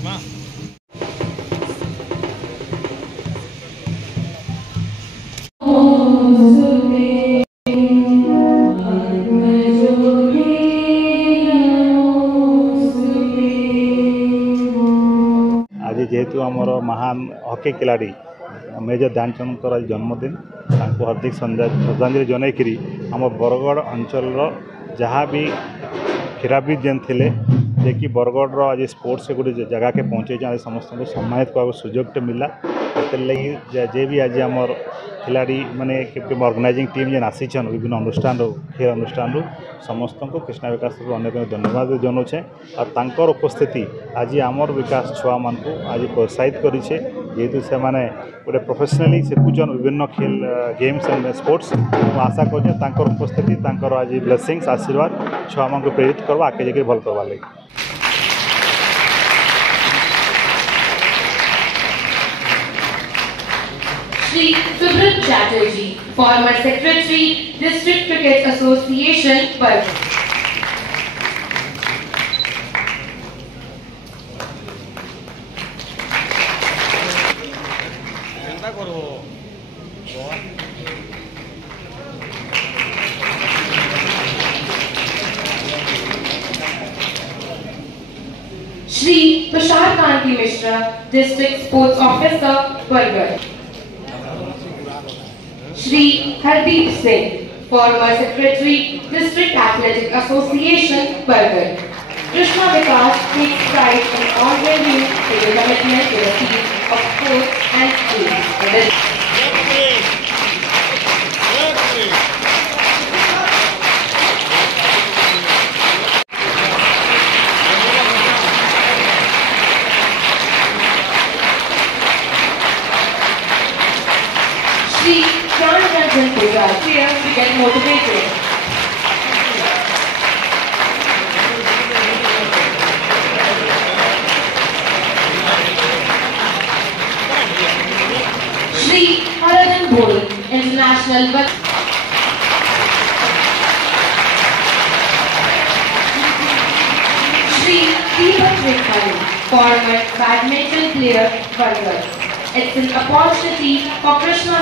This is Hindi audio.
आज जेहेतु आमर महान हॉकी खिलाड़ी मेजर ध्यानचंद आज जन्मदिन हार्दिक श्रद्धांजलि जनईकरी आम बरगढ़ अंचल जहाँ भी क्रीड़ाविद जेन थे जे कि बरगढ़ आज स्पोर्ट्स से गोटे जगह के पहुँचे आज समस्त को सम्मानित करने सुजोग मिला लगी जे भी आज आम खिलाड़ी माने ऑर्गेनाइजिंग टीम जेन आसीचन विभिन्न अनुष्ठान खेल अनुष्ठान समस्त को कृष्णा विकास अनेक धन्यवाद जनाऊे और उपस्थिति आज आमर विकास छुआ मान आज प्रोत्साहित करे जेहेतु से माने गोटे प्रोफेशनली शिखुचन विभिन्न खेल गेम्स एंड स्पोर्ट्स आशा कर उपस्थिति आज ब्लेसिंग्स आशीर्वाद छुआ मान को प्रेरित करवा आगे जाकर भल करवा लगे। Shri Subrat Chatterjee, former Secretary, District Cricket Association, Parvat. Shri Tushar Kanti Mishra, District Sports Officer, Parvat. Shri Hardeep Singh, former Secretary, District Athletic Association, Parvat. Krishna Vikas takes pride in honoring you for your commitment to the field of sports and schools. Shri Pranandan Pujari, here to get motivated. Shri Haradan Bhoi, International Shri Deepak Vikhari, former badminton player, Parvat. It's an opportunity for Krishna